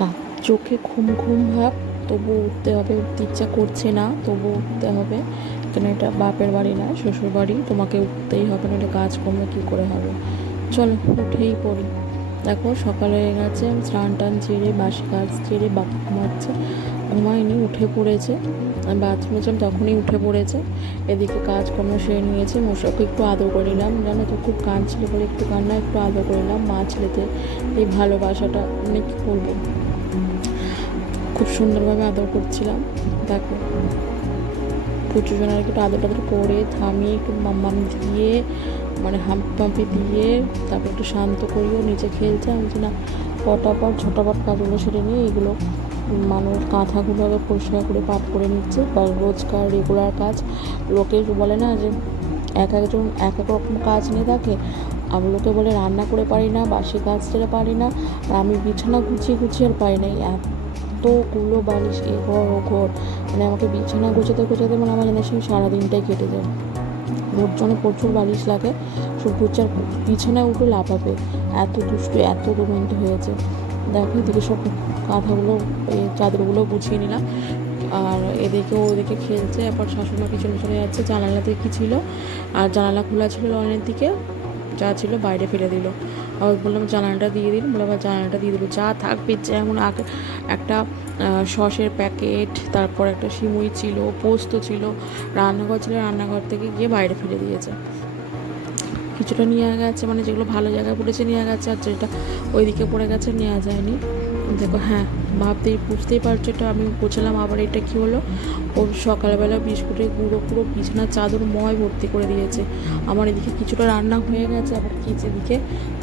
না, চোখে ঘুম ঘুম ভাব, তবু উঠতে হবে, উঠতে ইচ্ছা করছে না, তবু উঠতে হবে। কেন এটা বাপের বাড়ি না, শ্বশুর বাড়ি, তোমাকে উঠতেই হবে না এটা কাজ করলে কী করে হবে? চলো, উঠেই পড়ি। দেখো, সকাল হয়ে গেছে স্নান টান ছেড়ে বাসি কাজ ছেড়ে বাপ ঘুমাচ্ছে ঘুমায়নি উঠে পড়েছে। বাথরুমে ছিলাম তখনই উঠে পড়েছে। এদিকে কাজকর্ম সেরে নিয়েছে, মশাকে একটু আদর করে নিলাম। জানো তো, খুব কাঁদছিল বলে একটু কান্না, একটু আদর করে নিলাম। মা ছেলেতে এই ভালোবাসাটা মানে কী খুব সুন্দরভাবে আদর করছিলাম। দেখো, প্রচুরজনের একটু আদর টাদর করে থামিয়ে একটু মাম্মাম দিয়ে মানে হাম্প পাম্পি দিয়ে, তারপর একটু শান্ত করিও নিচে খেলছে। আমি বলছি, না পটাপট ছোটাপট কাজগুলো সেরে নিয়ে এগুলো মানুষ কাঁথাগুলো আগে পরিষ্কার করে পাট করে নিচ্ছে। রোজকার রেগুলার কাজ। লোকে বলে না যে, এক একজন, এক এক রকম কাজ নিয়ে থাকে। আমি লোকে বলে, রান্না করে পারি না, বাসি কাজ ছেড়ে পারি না। আর আমি বিছানা গুছিয়ে গুছিয়ে আর পারি না। এতগুলো বালিশ এ ঘর ও ঘর। মানে আমাকে বিছানা গোছাতে গোছাতে মানে আমার জানিস সারাদিনটাই কেটে যায়। ওর জন্য প্রচুর বালিশ লাগে সব গুচার বিছানায় উঠে লাফাবে। এত দুষ্টু, এত দুরন্ত হয়েছে। দেখো, এদিকে সব কাঁথাগুলো এই চাদরগুলো গুছিয়ে নিলাম। আর এদিকে ওদিকে খেলছে, এরপর শাশুড়মা পিছনে চলে যাচ্ছে। জানালাতে কি ছিল? আর জানালা খোলা ছিল লনের দিকে, যা ছিল বাইরে ফেলে দিল। আবার বললাম জানালাটা দিয়ে দিন বলে আবার জানালাটা দিয়ে দেবো। যা থাকবে যেমন একটা সসের প্যাকেট, তারপর একটা সিমুই ছিল, পোস্ত ছিল, রান্নাঘর ছিল, রান্নাঘর থেকে গিয়ে বাইরে ফেলে দিয়েছে। কিছুটা নিয়ে গেছে মানে যেগুলো ভালো জায়গায় পড়েছে নিয়ে গেছে, আর যেটা ওইদিকে পড়ে গেছে, নেওয়া যায়নি। দেখো হ্যাঁ ভাবতেই বুঝতেই পারছ এটা, আমি গোছালাম আবার এটা কী হলো? ও সকালবেলা বিস্কুটের গুঁড়ো, পুরো বিছানার চাদর ময় ভর্তি করে দিয়েছে। আমার এদিকে কিছুটা রান্না হয়ে গেছে, আবার কিছু এদিকে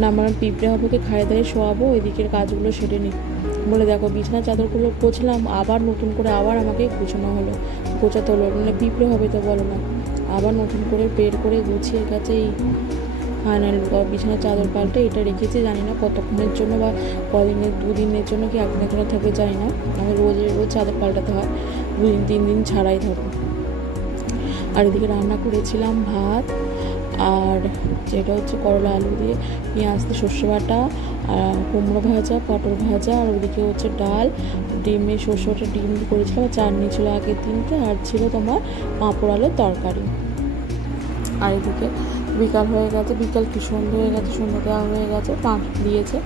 না আমার পিঁপড়ে হবকে খাইয়ে দাঁড়িয়ে শোয়াবো, এদিকের কাজগুলো সেরে নিই। বলে দেখো বিছানার চাদরগুলো গোছলাম, আবার নতুন করে আবার আমাকে গোছানো হলো। গোছাতে হলো মানে পিঁপড়ে হবে তো বলো না। আবার নতুন করে বের করে গুছিয়ে গেছে এই ফাইনাল বিছানার চাদর পাল্টে এটা রেখেছি, জানি না কতক্ষণের জন্য বা কদিনের, দুদিনের জন্য কি একদিনের জন্য থাকবে জানি না। আমি রোজ রোজ চাদর পাল্টাতে হয়, দুদিন, তিন দিন ছাড়াই থাকব আর এদিকে রান্না করেছিলাম ভাত, আর যেটা হচ্ছে করলা আলু দিয়ে, পেঁয়াজ দিয়ে সর্ষে বাটা, আর কুমড়ো ভাজা, পটল ভাজা, আর ওদিকে হচ্ছে ডাল, ডিমে সর্ষে বাটা, ডিম করেছিলাম চাটনি ছিল আগের দিনকে, আর ছিল তোমার পাঁপড় আলুর তরকারি। আর এদিকে বিকাল হয়ে গেছে, বিকাল কি সন্ধ্যে হয়ে গেছে সন্ধ্যে দেওয়া হয়ে গেছে পাঁচ দিয়েছে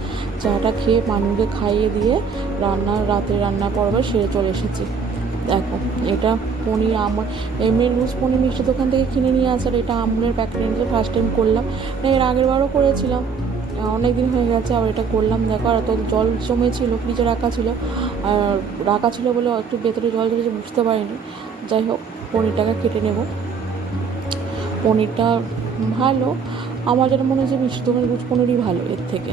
চাটা খেয়ে মানুষকে খাইয়ে দিয়ে রান্না রাতে রান্না পর্বে সেরে চলে এসেছি। দেখো, এটা পনির আমার এমনি লুজ পনির মিষ্টি দোকান থেকে কিনে নিয়ে আসার এটা আমুলের প্যাকেট এনেছে ফার্স্ট টাইম করলাম। এর আগের বারও করেছিলাম। অনেক দিন হয়ে গেছে, আবার এটা করলাম। দেখো, আর তো জল জমেছিল, ফ্রিজে রাখা ছিল। আর রাখা ছিল বলে একটু ভেতরে জল জমেছে বুঝতে পারিনি। যাই হোক, পনিরটাকে কেটে নেব। পনিরটা ভালো, আমার যেটা মনে হচ্ছে মিষ্টি দোকানের লুচ পনিরই ভালো এর থেকে।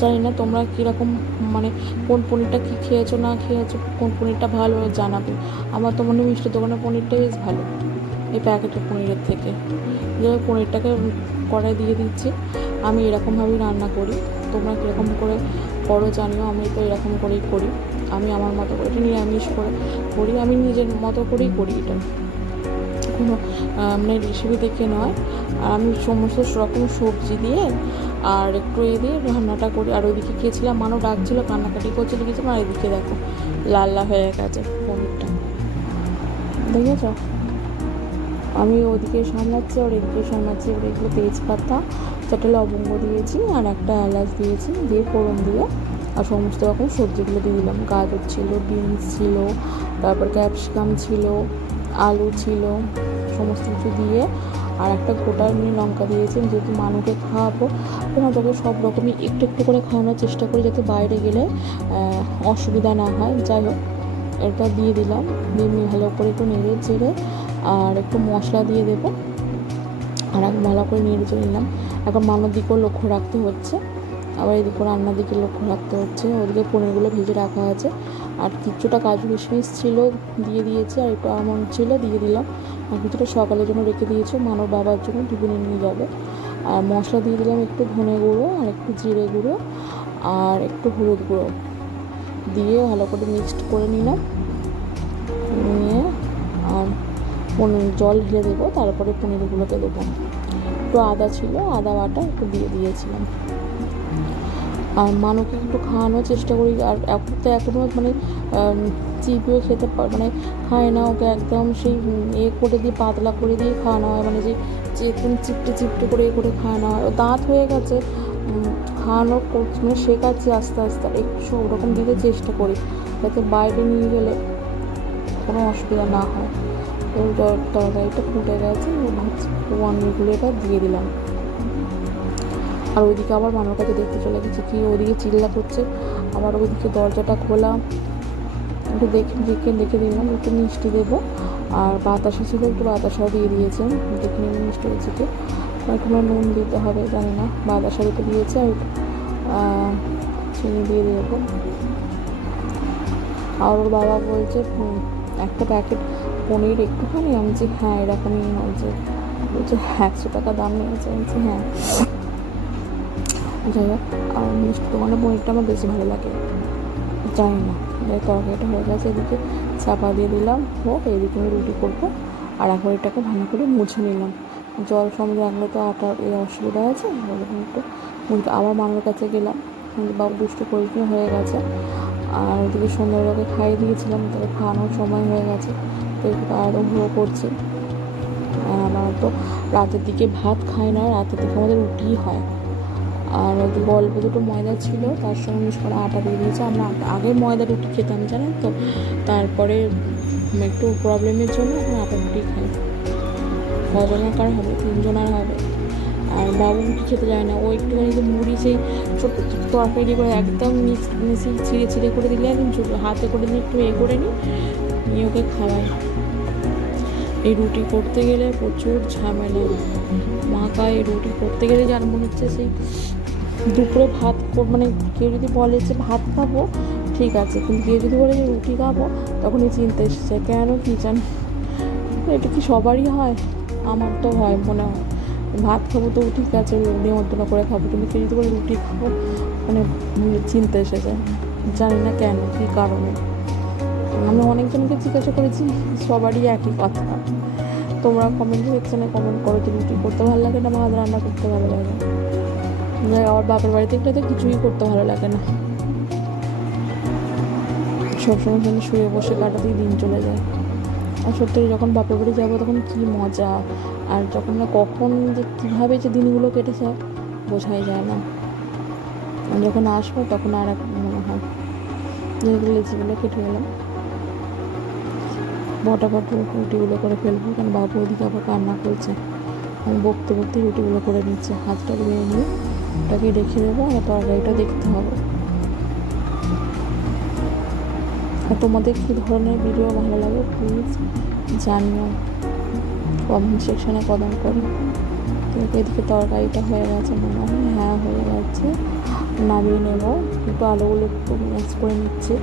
জানি না তোমরা কীরকম মানে কোন পনিরটা কী খেয়েছো, না খেয়েছো, কোন পনিরটা ভালো জানাবে। আমার তো মনে হয় মিষ্টি দোকানের পনিরটাই বেশ ভালো, এই প্যাকেটের পনিরের থেকে। যে পনিরটাকে কড়াই দিয়ে দিচ্ছি। আমি এরকমভাবেই রান্না করি। তোমরা কীরকম করে করো, জানিও, আমি তো এরকম করেই করি। আমি আমার মতো করে, এটা নিরামিষ করে করি, আমি নিজের মতো করেই করি এটা। কোনো মানে রেসিপি দেখে নয়। আর আমি সমস্ত রকম সবজি দিয়ে আর একটু এ দিয়ে রান্নাটা করি। আর ওইদিকে গিয়েছিলাম মানুষ ডাকছিল, কান্নাকাটি করছিল, কিছু আর এদিকে দেখো, লাল লাল হয়ে গেছে পনিরটা দেখেছ? আমি ওদিকে সামলাচ্ছি, আর এদিকে সামলাচ্ছি ওর এগুলো তেজপাতা, চারটে লবঙ্গ দিয়েছি, আর একটা এলাচ দিয়েছি, দিয়ে ফোড়ন দিয়ে, আর সমস্ত রকম সবজিগুলো দিয়ে দিলাম। গাজর ছিল, বিনস ছিল, তারপর ক্যাপসিকাম ছিল আলু ছিল, সমস্ত কিছু দিয়ে, আর একটা গোটা এমনি লঙ্কা দিয়েছি যেহেতু মানুষকে খাওয়াবো তোমার সব রকমই একটু একটু করে খাওয়ানোর চেষ্টা করি যাতে বাইরে গেলে অসুবিধা না হয়। যাই হোক, এটা দিয়ে দিলাম, দিয়ে ভালো করে একটু নেড়ে চেড়ে, আর একটু মশলা দিয়ে দেবো। আর এক ভালো করে নেড়ে চেড়ে নিলাম। এখন মানোর দিকেও লক্ষ্য রাখতে হচ্ছে। এদিকে রান্নার দিকে লক্ষ্য রাখতে হচ্ছে। ওদিকে পনিরগুলো ভেজে রাখা আছে। আর কিছুটা কাজু কিশমিশ ছিল, দিয়ে দিয়েছি। আর একটু আমন্ড ছিল, দিয়ে দিলাম। আর কিছুটা সকালের জন্য রেখে দিয়েছি। মানোর বাবার জন্য টিফিনে নিয়ে যাবে। আর মশলা দিয়ে দিলাম একটু ধনে গুঁড়ো আর একটু জিরে গুঁড়ো আর একটু হলুদ গুঁড়ো। দিয়ে ভালো করে মিক্সড করে নিলাম। নিয়ে আর পনির, জল ঢেলে দেবো। তারপরে পনিরগুলোকে দেবো। একটু আদা ছিল, আদা বাটা একটু দিয়ে দিয়েছিলাম। আর মানুকে একটু খাওয়ানোর চেষ্টা করি। আর এখন তো এখনও মানে চিপিও খেতে মানে খায় না ওকে একদম। সেই এ করে দিয়ে পাতলা করে দিয়ে খাওয়ানো হয়। মানে যে একদম চিপটে চিপটে করে এ করে খাওয়ানো হয়। ও দাঁত হয়ে গেছে। খাওয়ানো মানে শেখাচ্ছি আস্তে আস্তে। একটু ওরকম দিতে চেষ্টা করি। যাতে বাইরে নিয়ে গেলে কোনো অসুবিধা না হয়। তর- তরকারিটা ফুটে গেছে। ভাবছি ওয়ানগুলো এটা দিয়ে দিলাম। আর ওইদিকে আবার মামার কাছে দেখতে চলে গেছে। কি ওদিকে চিল্লা করছে আবার ওইদিকে দরজাটা খোলা। একটু দেখে দেখে দেখে দিলাম একটু মিষ্টি দেবো। আর বাতাসা ছিল, একটু বাতাসাও দিয়ে দিয়েছে। দেখে নিলাম মিষ্টি আর একটু নুন দিতে হবে, জানি না। বাতাসা দিতে দিয়েছে, আর চিনি দিয়ে দেবো। আর ওর বাবা বলছে একটা প্যাকেট পনির একটুখানি। আমি বলছি হ্যাঁ এরকমই হয়েছে বলছে একশো টাকা দাম নিয়েছে। আমি হ্যাঁ। যাই হোক মিষ্টি দোকানের পনিরটা আমার বেশি ভালো লাগে। জানি না, যাই তরকারিটা হয়ে গেছে, এদিকে চাপা দিয়ে দিলাম। হোক, এদিকে আমি রুটি করব। আর এখন এটাকে ভালো করে মুছে নিলাম। জল সঙ্গে রাখলে তো আটার এই অসুবিধা আছে ওরকম একটু আবার মামার কাছে গেলাম। বাবু দুষ্টু পরিষ্কার হয়ে গেছে। আর ওদিকে সন্ধ্যাবেলাকে খাইয়ে দিয়েছিলাম তাকে খাওয়ানোর সময় হয়ে গেছে। তো একটু তাড়াহুড়ো করছি। আমার তো রাতের দিকে ভাত খায় না, রাতের দিকে আমাদের রুটিই হয় আর অল্প দুটো ময়দা ছিল, তার সঙ্গে মিশ করে আটা দিয়ে দিয়েছে। আমরা আগে- ময়দা রুটি খেতাম, জানেন তো? তারপরে একটু প্রবলেমের জন্য এখন আটা রুটি খাই। কজনের কার হবে তিনজনের হবে। আর বাবু রুটি খেতে যায় না। ও একটুখানি যে মুড়ি সেই ছোটো তরকারি করে একদম মিক্স মিশি ছিঁড়ে ছিঁড়ে করে দিলে একদম হাতে করে নিয়ে একটু এ করে নিই, নিয়ে ওকে খাওয়াই। এই রুটি করতে গেলে প্রচুর ঝামেলা। মাকা এই রুটি করতে গেলে যার মনে হচ্ছে সেই দুপুরে ভাত মানে কেউ যদি বলে যে ভাত খাব, ঠিক আছে। কিন্তু কেউ যদি বলে যে রুটি খাব, তখনই চিন্তা এসেছে কেন কী জান? এটা কি সবারই হয়? আমার তো হয় মনে হয়। ভাত খাব তো ঠিক আছে, নিমন্ত্রণ করে খাব। কিন্তু কেউ যদি বলে রুটি খাব মানে চিন্তা এসে যায়। জানি না কেন, কী কারণে? আমি অনেকজনকে জিজ্ঞাসা করেছি, সবারই একই কথা। তোমরা কমেন্ট সেকশনে কমেন্ট করো যে রুটি করতে ভালো লাগে না ভাত রান্না করতে ভালো লাগে আমার বাপের বাড়িতে গেলে তো কিছুই করতে ভালো লাগে না। সবসময় খালি শুয়ে বসে কাটাতেই দিন চলে যায়। আর সত্যি যখন বাপের বাড়ি যাব তখন কী মজা। আর যখন না কখন যে কীভাবে যে দিনগুলো কেটেছে বোঝাই যায় না। যখন আসব তখন আর এক মনে হয় যেগুলো লেচিগুলো কেটে গেলাম। বটা বটাবট রুটিগুলো করে ফেলব কারণ বাবু ওদিকে আবার কান্না করছে। আমি বকতে বকতে রুটিগুলো করে নিচ্ছি। হাতটা ধুয়ে নিয়ে ওটাকে রেখে দেবো, আর তরকারিটা দেখতে হবে। আর তোমাদের কী ধরনের ভিডিও ভালো লাগে প্লিজ জানিও। কমেন্ট সেকশনে কমেন্ট করো। তো এদিকে তরকারিটা হয়ে গেছে মনে হয়। হ্যাঁ হয়ে গেছে। নামিয়ে নেব। একটু আলুগুলো একটু মিক্স করে নিচ্ছে।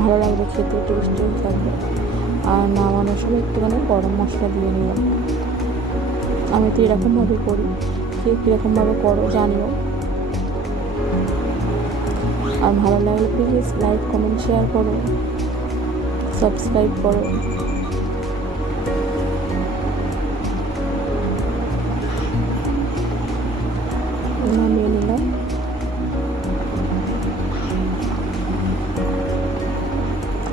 ভালো লাগবে খেতে টেস্টিও থাকবে। আর নামানোর সময় একটুখানি গরম মশলা দিয়ে নিলাম আমি তো এরকমভাবে করি। কে কীরকমভাবে করো, জানিও। আর ভালো লাগলে প্লিজ লাইক কমেন্ট শেয়ার করো। সাবস্ক্রাইব করো। নামিয়ে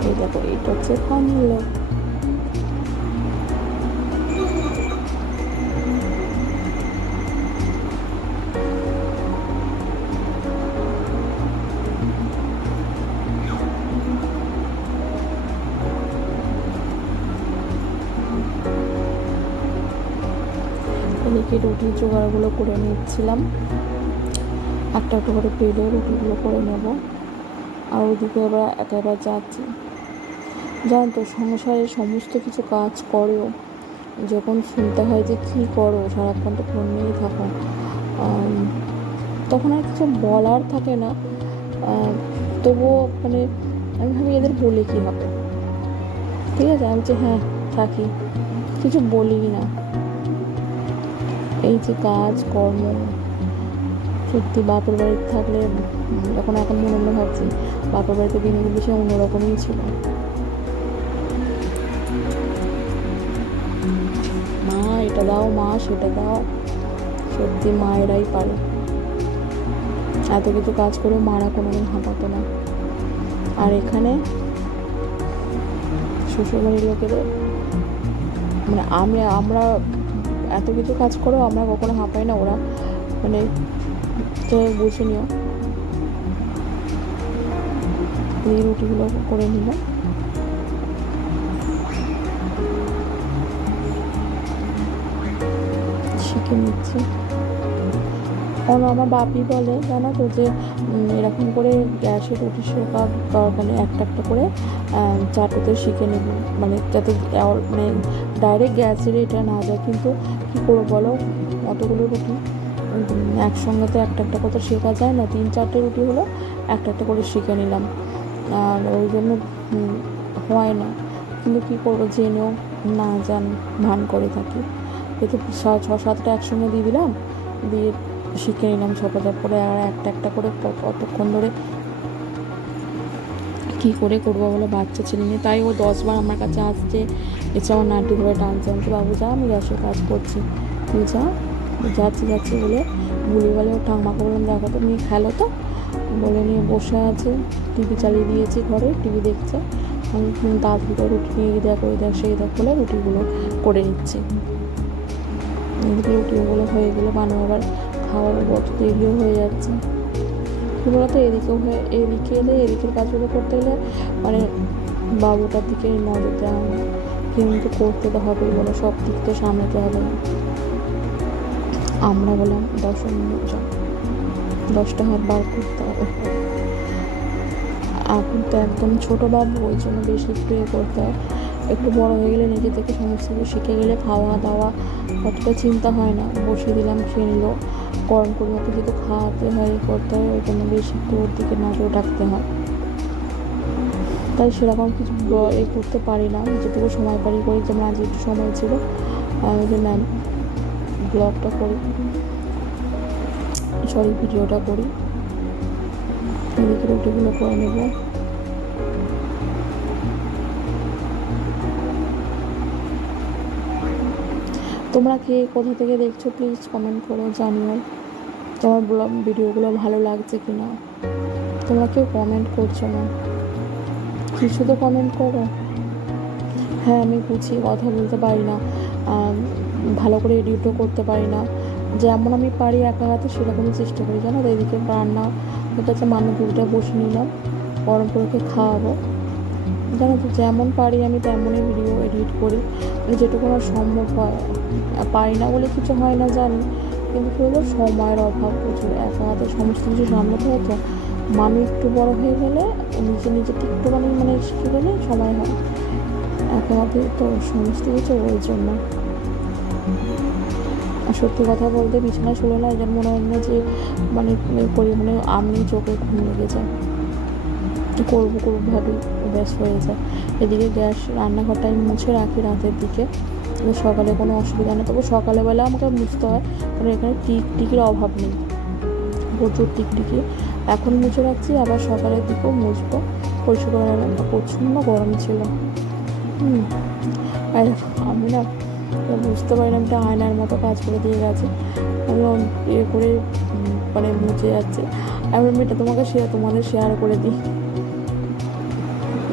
এই দেখো এটা হচ্ছে কামলো রুটির জোগাড়গুলো করে নিচ্ছিলাম। একটা একটা করে পেলে রুটিগুলো করে নেব। আর ওদিকে এবার একেবারে যাচ্ছি। জানো তো সংসারে সমস্ত কিছু কাজ করেও যখন শুনতে হয় যে কী করো, সারাক্ষণ তো ফোন নিয়েই থাকো তখন আর কিছু বলার থাকে না। তবুও মানে আমি ভাবি এদের বলে কী হবে? ঠিক আছে? আমি যে হ্যাঁ থাকি। কিছু বলি না। এই যে কাজ, কর্ম, সত্যি বাপের বাড়িতে থাকলে এখন এখন মনে মনে ভাবছি, বাপের বাড়িতে দিনগুলো সে অন্যরকমই ছিল। মা, এটা দাও মা, সেটা দাও, সত্যি মায়েরাই পারে। এত কিছু কাজ করেও মারা কোনোদিন হাঁপাতো না। আর এখানে শ্বশুরবাড়ির লোকেদের মানে আমি, আমরা এত কিছু কাজ করেও আমরা কখনো হাঁপাই না, ওরা মানে তো বুঝে নিও। এই রুটিগুলো করে নিলাম। শিখে নিচ্ছি। কারণ আমার বাপি বলে, জানো তো, যে এরকম করে গ্যাসে রুটি দরকার নেই, একটা একটা করে চাটুতে শিখে নেব। মানে যাতে মানে ডাইরেক্ট গ্যাসের এটা না যায়, কিন্তু কী করব বলো? অতগুলো রুটি একসঙ্গে তো একটা একটা করে শেখা যায় না, তিন চারটে রুটি হলো, একটা একটা করে শিখে নিলাম। আর ওই জন্য হয় না। কিন্তু কী করব, জেনেও না জান, ভান করে থাকি। এতে ছ সাতটা একসঙ্গে দিয়ে দিলাম, দিয়ে শিখে নিলাম ছোটোটা করে, আর একটা একটা করে কতক্ষণ ধরে কী করে করব বলে? বাচ্চা ছেলে নিয়ে। তাই ও দশবার আমার কাছে আসছে। এছাড়াও নাটি ধরে টানছে আমি বাবু যা, আমি গ্যাসের কাজ করছি। তুই যা, যাচ্ছি যাচ্ছি বলে ভুলে বলে ওর ঠাম্মাকে বললাম, দেখো তো, নিয়ে খেলো তো। বলে নিয়ে বসে আছে। টিভি চালিয়ে দিয়েছি ঘরে, টিভি দেখছে। আমি তাড়াতাড়ি করে রুটি নিয়ে দেখ, ওই দেখ, সেই দেখ বলে রুটিগুলো করে নিচ্ছি। রুটিগুলো হয়ে গেলে, বানানো। আবার খাওয়ার কত দেরিও হয়ে যাচ্ছে। কী বলতো এদিকেও হয়ে, এদিকে এলে এদিকের কাজগুলো করতে গেলে মানে বাবুটার দিকে নজর দেওয়া কিন্তু করতে তো হবেই বলে, সব দিক তো সামলাতে হবে আমরা বললাম দশ মিনিট দশটা হাত বার করতে হবে। এখন তো একদম ছোটো বাবু, ওই জন্য বেশি ইয়ে করতে হয়। একটু বড় হয়ে গেলে নিজে থেকে সমস্ত কিছু শিখে গেলে খাওয়া দাওয়া, অতটা চিন্তা হয় না। বসিয়ে দিলাম, খেয়ে নিল। গরম করে মতো যেহেতু খাওয়াতে হয়, করতে হয়, ওই জন্য বেশি একটু ওর দিকে নজর রাখতে হয়। তাই সেরকম কিছু এ করতে পারি না, যেটুকু সময় পারি করি, যেমন আজ একটু সময় ছিল আমি যে ম্যাম ব্লগটা করি সরি ভিডিওটা করি। এদিকে রুটিগুলো করে নেব? তোমরা কে কোথা থেকে দেখছ প্লিজ কমেন্ট করো জানিও। তোমার ব্লগ ভিডিওগুলো ভালো লাগছে কি না তোমরা কেউ কমেন্ট করছ না। কিছু তো কমেন্ট করো। হ্যাঁ আমি গুছিয়ে কথা বলতে পারি না। ভালো করে এডিটও করতে পারি না। যেমন আমি পারি একা হাতে, সেরকমই চেষ্টা করি। জানো তো, এদিকে রান্না হচ্ছে মানুষ দুধটা বসে নিলাম, গরম করে খাওয়াবো। জানো তো যেমন পারি আমি তেমনই ভিডিও এডিট করি। মানে যেটুকু আমার সম্ভব হয়। পারি না বলে কিছু হয় না জানি। কিন্তু কী হলো সময়ের অভাব প্রচুর। একা হাতে সমস্ত কিছু সামলাতে হয় তো মানুষ একটু বড় হয়ে গেলে নিজে নিজে একটুখানি মানে শিখে গেলে সময় হয়। একা হাতে তো সমস্ত কিছু ওই জন্য। সত্যি কথা বলতে বিছানা শুলে না, এদের মনে হয় না যে মানে পরিমাণে আমি চোখে ঘুম লেগে যায় করব করব ভাবি। ব্যস্ত হয়ে যায়। এদিকে গ্যাস রান্নাঘরটা আমি মুছে রাখি রাতের দিকে। সকালে কোনো অসুবিধা নেই। তবু সকালবেলা আমাকে মুছতে হয়। কারণ এখানে টিক টিকির অভাব নেই। প্রচুর টিকটিকি। এখন মুছে রাখছি, আবার সকালের দিকেও মুছবো। পরিষ্কার করে প্রচণ্ড গরম ছিল। আর আমি না বুঝতে পারি না একটা আয়নার মতো কাজ করে দিয়ে গেছে। আমি ইয়ে করে মানে মুছে যাচ্ছে। আমি এটা তোমাকে শেয়ার তোমাদের শেয়ার করে দিই।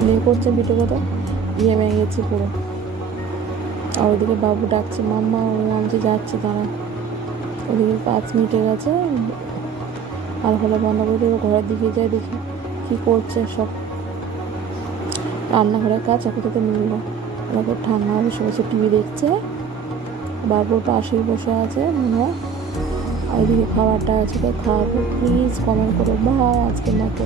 ইয়ে করছে ভিডিও কথা। ভেঙে গেছে পুরো। আর ওইদিকে বাবু ডাকছে, মাম্মা আমি যে যাচ্ছি তারা ওদিকে পাঁচ মিনিটে গেছে। আর হলো বন্ধ করে দিয়ে ঘরের দিকে যাই দেখি কী করছে সব। রান্নাঘরের কাজ আপাতত মিলল ওনাকে ঠান্ডা বসে বসে টিভি দেখছে। বাবুর পাশেই বসে আছে মনে হয়। আর এদিকে খাবারটা আছে, তো খাওয়াবো প্লিজ কমেন্ট করো। ভাই আজকের মতো